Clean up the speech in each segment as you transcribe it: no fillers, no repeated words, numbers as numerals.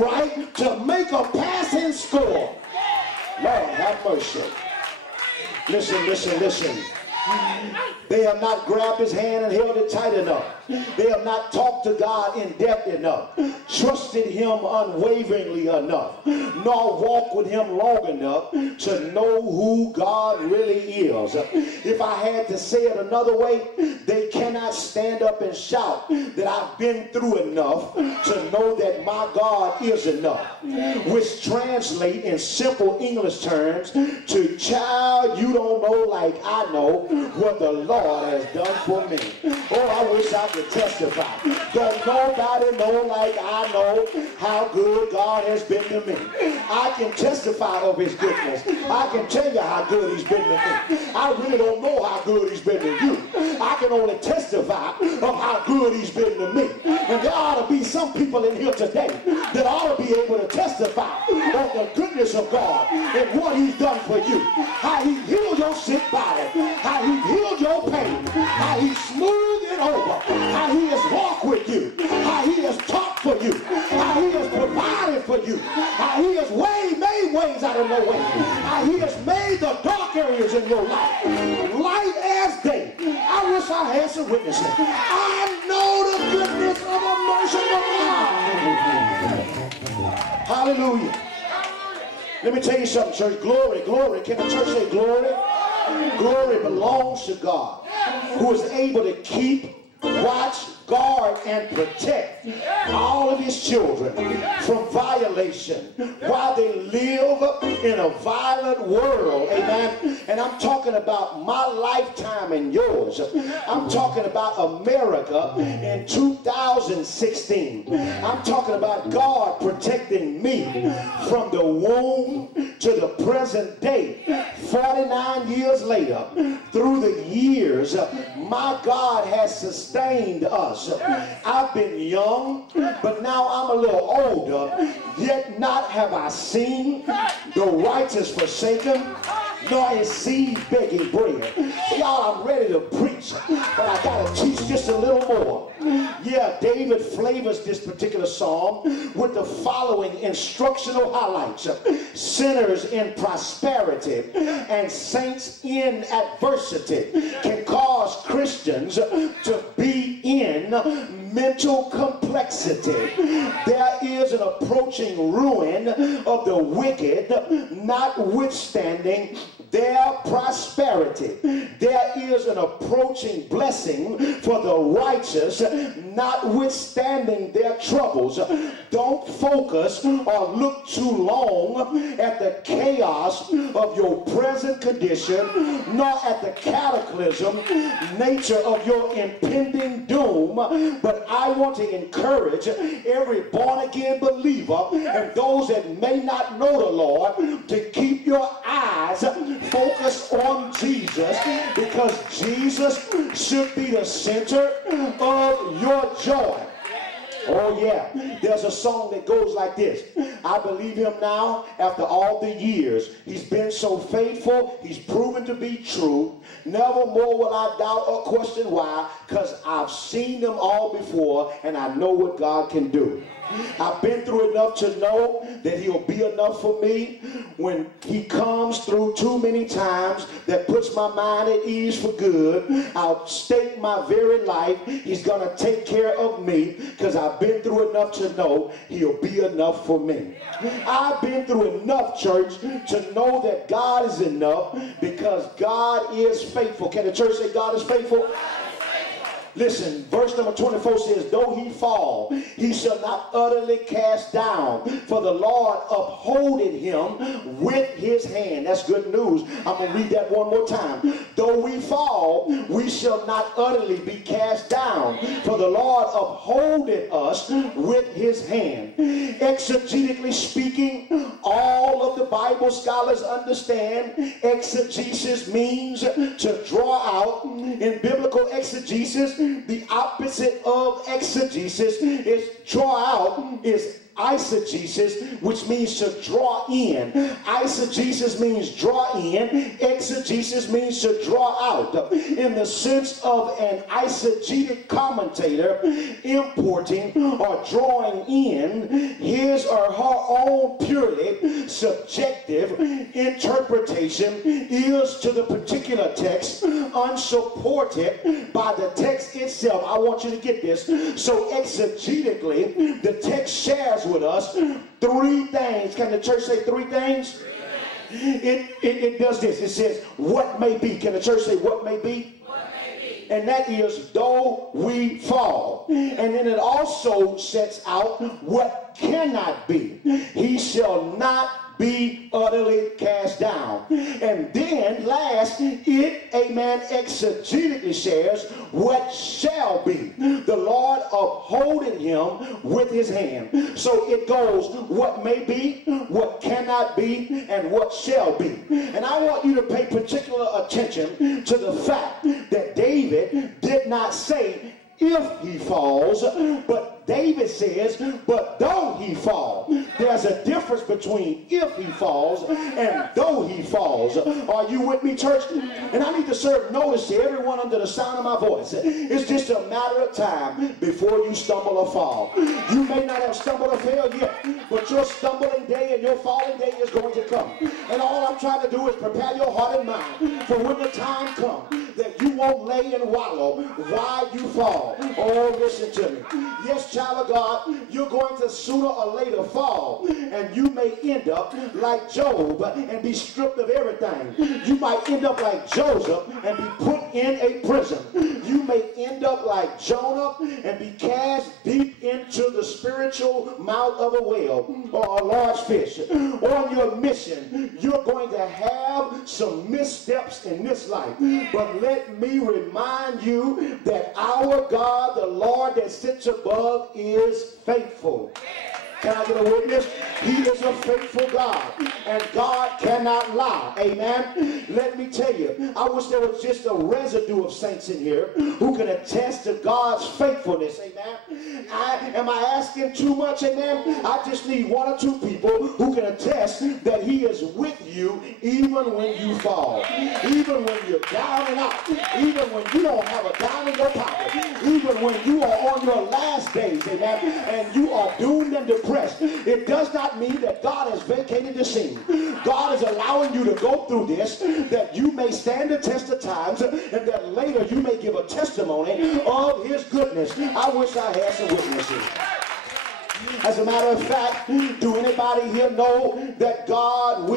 right to make a passing score. Lord, have mercy. Listen, listen, listen. They have not grabbed his hand and held it tight enough. They have not talked to God in depth enough, trusted him unwaveringly enough, nor walked with him long enough to know who God really is. If I had to say it another way, they cannot stand up and shout that I've been through enough to know that my God is enough, which translate in simple English terms to, child, you don't know like I know what the Lord has done for me. Oh, I wish I could testify. Don't nobody know like I know how good God has been to me. I can testify of his goodness. I can tell you how good he's been to me. I really don't know how good he's been to you. I can only testify of how good he's been to me. And there ought to be some people in here today that ought to be able to testify of the goodness of God and what he's done for you. How he healed your sick body. How he healed your pain. How he smoothed it over. How he has walked with you. How he has talked for you. How he has provided for you. How he has made ways out of no way. How he has made the dark areas in your life light as day. I wish I had some witnesses. I know the goodness of a merciful God. Hallelujah. Let me tell you something, church. Glory, glory. Can the church say glory? Glory belongs to God, who is able to keep, watch, guard, and protect all of his children from violation while they live in a violent world. Amen. And I'm talking about my lifetime and yours. I'm talking about America in 2016. I'm talking about God protecting me from the womb to the present day. 49 years later, through the years, my God has sustained us. I've been young, but now I'm a little older, yet not have I seen the righteous forsaken, nor his seed begging bread. Y'all, I'm ready to preach, but I gotta teach just a little more. Yeah, David flavors this particular psalm with the following instructional highlights. Sinners in prosperity and saints in adversity can cause Christians to be in mental complexity. There is an approaching ruin of the wicked, notwithstanding their prosperity. There is an approaching blessing for the righteous, notwithstanding their troubles. Don't focus or look too long at the chaos of your present condition, nor at the cataclysm nature of your impending doom. But I want to encourage every born-again believer and those that may not know the Lord to keep your eyes focused on Jesus, because Jesus should be the center of your joy. Oh yeah, there's a song that goes like this. I believe him now after all the years. He's been so faithful, he's proven to be true. Never more will I doubt or question why, because I've seen them all before and I know what God can do. I've been through enough to know that he'll be enough for me when he comes through too many times that puts my mind at ease for good. I'll stake my very life. He's going to take care of me because I've been through enough to know he'll be enough for me. I've been through enough, church, to know that God is enough because God is faithful. Can the church say God is faithful? Listen, verse number 24 says, though he fall, he shall not utterly cast down, for the Lord upholdeth him with his hand. That's good news. I'm going to read that one more time. Though we fall, we shall not utterly be cast down, for the Lord upholdeth us with his hand. Exegetically speaking, all of the Bible scholars understand exegesis means to draw out. In biblical exegesis, the opposite of exegesis is draw out, is eisegesis, which means to draw in. Eisegesis means draw in. Exegesis means to draw out. In the sense of an eisegetic commentator importing or drawing in his or your own purely subjective interpretation is to the particular text, unsupported by the text itself. I want you to get this. So exegetically, the text shares with us three things. Can the church say three things? It does this. It says, what may be. Can the church say what may be? And that is, though we fall. And then it also sets out what cannot be. He shall not be utterly cast down. And then last, it, amen, exegetically shares what shall be. The Lord upholding him with his hand. So it goes what may be, what cannot be, and what shall be. And I want you to pay particular attention to the fact that David did not say if he falls, but David says, but though he fall. There's a difference between if he falls and though he falls. Are you with me, church? And I need to serve notice to everyone under the sound of my voice. It's just a matter of time before you stumble or fall. You may not have stumbled or failed yet, but your stumbling day and your falling day is going to come. And all I'm trying to do is prepare your heart and mind for when the time comes that you won't lay and wallow while you fall. Oh, listen to me. Yes, child of God, you're going to sooner or later fall, and you may end up like Job and be stripped of everything. You might end up like Joseph and be put in a prison. You may end up like Jonah and be cast deep into the spiritual mouth of a whale or a large fish. On your mission, you're going to have some missteps in this life, but let me remind you that our God, the Lord that sits above, is faithful. Can I get a witness? He is a faithful God, and God cannot lie. Amen? Let me tell you, I wish there was just a residue of saints in here who can attest to God's faithfulness. Amen? Am I asking too much? Amen? I just need one or two people who can attest that he is with you even when you fall, even when you're down and out, even when you don't have a dime in your pocket, even when you are on your last days. Amen? And you are doomed and depressed. It does not mean that God has vacated the scene. God is allowing you to go through this, that you may stand the test of times, and that later you may give a testimony of his goodness. I wish I had some witnesses. As a matter of fact, do anybody here know that God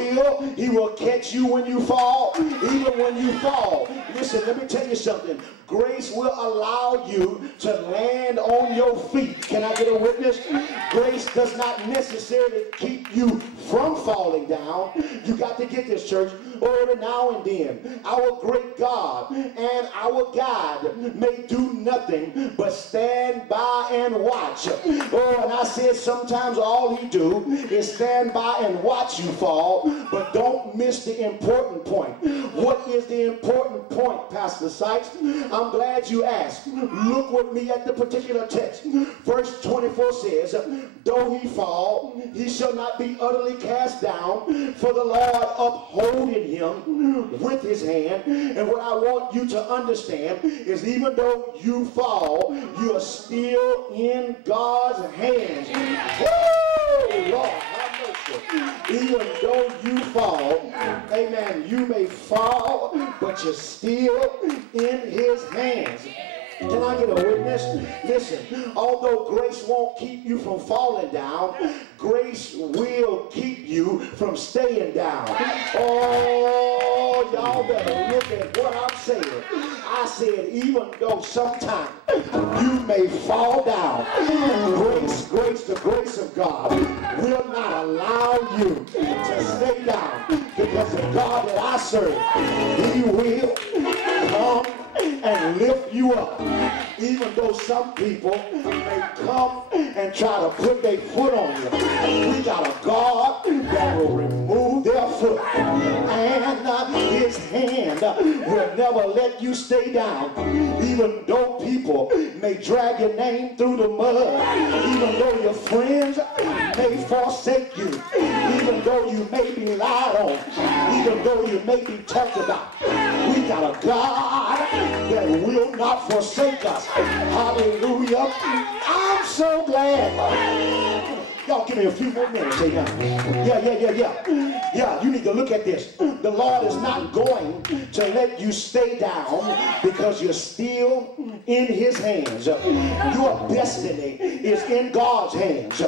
he will catch you when you fall, even when you fall. Listen, let me tell you something. Grace will allow you to land on your feet. Can I get a witness? Grace does not necessarily keep you from falling down. You got to get this, church. Or every now and then, our great God and our God may do nothing but stand by and watch. Oh, and I said sometimes all he do is stand by and watch you fall, but don't miss the important point. What is the important point, Pastor Sykes? I'm glad you asked. Look with me at the particular text. Verse 24 says, though he fall, he shall not be utterly cast down, for the Lord upholding him with his hand. And what I want you to understand is even though you fall, you are still in God's hands. Woo! Lord, have mercy. Even though you fall, amen, you may fall, but you're still in his hands. Can I get a witness? Listen, although grace won't keep you from falling down, grace will keep you from staying down. Oh, y'all better look at what I'm saying. I said, even though sometimes you may fall down, the grace of God will not allow you to stay down, because the God that I serve, he will come and lift you up. Even though some people may come and try to put their foot on you, we got a God that will remove their foot, and his hand will never let you stay down. Even though people may drag your name through the mud, even though your friends may forsake you, even though you may be lied on, even though you may be talked about, we got a God that will not forsake us. Hallelujah. I'm so glad Y'all give me a few more minutes. Hey, yeah, you need to look at this. The Lord is not going to let you stay down because you're still in his hands. Your destiny is in God's hands.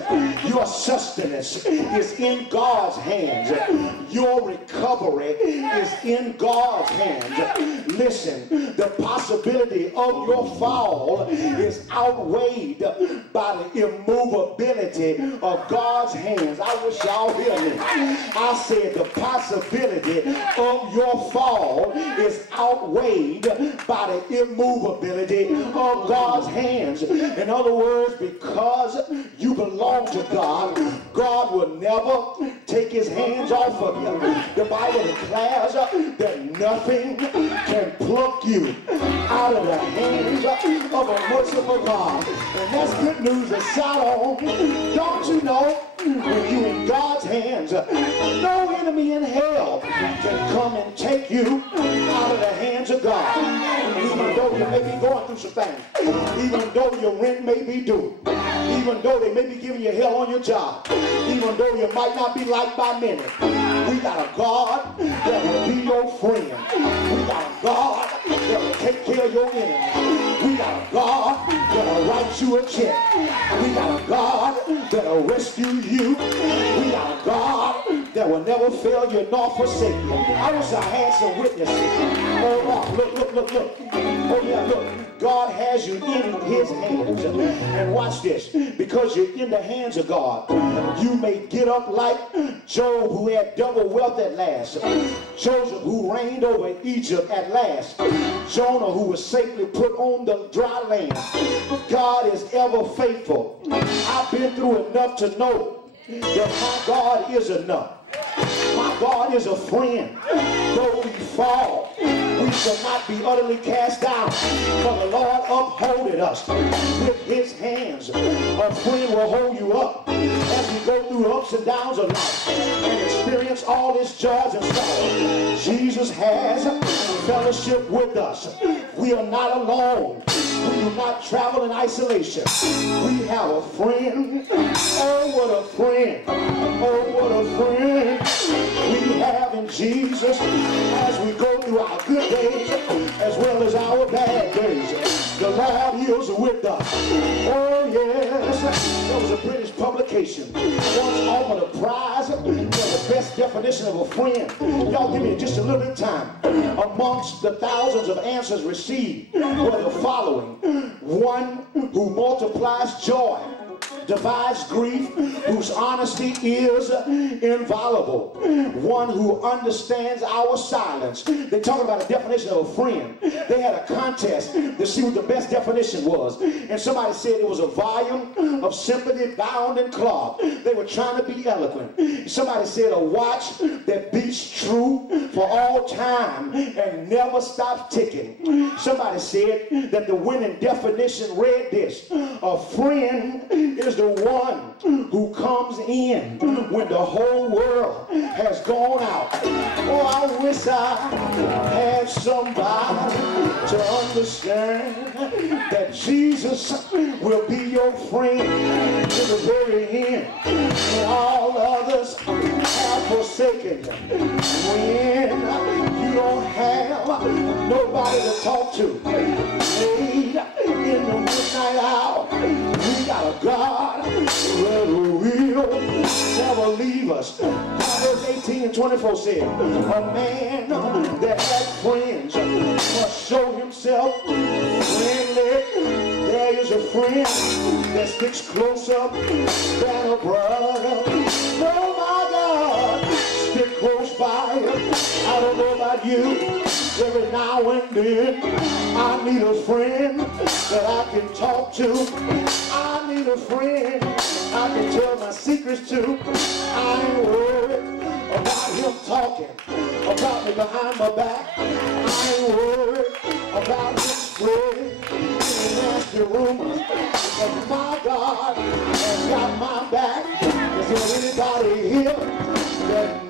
Your sustenance is in God's hands. Your recovery is in God's hands. Listen, the possibility of your fall is outweighed by the immovability of God's hands. I wish y'all hear me. I said the possibility of your fall is outweighed by the immovability of God's hands. In other words, because you belong to God, God will never take his hands off of you. The Bible declares that nothing can pluck you out of the hands of a merciful God. And that's good news to shout on. Don't you know, when you in God's hands, no enemy in hell can come and take you out of the hands of God. Even though you may be going through some things, even though your rent may be due, even though they may be giving you hell on your job, even though you might not be liked by many, we got a God that will be your friend. We got a God that will take care of your enemies. We got a God that will write you a check. We got a God that will rescue you. We got a God that will never fail you nor forsake you. I wish I had some witnesses. Oh, wow. Look. Oh, yeah, look. God has you in his hands. And watch this. Because you're in the hands of God, you may get up like Job, who had double wealth at last. Joseph, who reigned over Egypt at last. Jonah, who was safely put on the dry land. God is ever faithful. I've been through enough to know that my God is enough. My God is a friend. Though we fall, we shall not be utterly cast down, for the Lord upholdeth us with his hands. A friend will hold you up as we go through ups and downs of life and experience all its joys and sorrows. Jesus has fellowship with us. We are not alone. We do not travel in isolation. We have a friend. Oh, what a friend. Oh, what a friend we have in Jesus as we go through our good days as well as our bad days. The Lord is with us. Oh, yes. There was a British publication once offered a prize for the best definition of a friend. Y'all give me just a little bit of time. Amongst the thousands of answers received were the following. One who multiplies joy, divides grief, whose honesty is inviolable. One who understands our silence. They talk about a definition of a friend. They had a contest to see what the best definition was. And somebody said it was a volume of sympathy bound in cloth. They were trying to be eloquent. Somebody said a watch that beats true for all time and never stops ticking. Somebody said that the winning definition read this: a friend is the one who comes in when the whole world has gone out. Oh, I wish I had somebody to understand that Jesus will be your friend to the very end. And all others have forsaken you. When you don't have nobody to talk to, late in the midnight hour, we got a God that will never leave us. Proverbs 18:24 said, a man that has friends must show himself friendly. There is a friend that sticks closer than a brother. Oh my God, stick close by. I don't know about you. Every now and then I need a friend that I can talk to. I need a friend I can tell my secrets to. I ain't worried about him talking about me behind my back. I ain't worried about him spreading nasty rumors. But my God has got my back. Is there anybody here that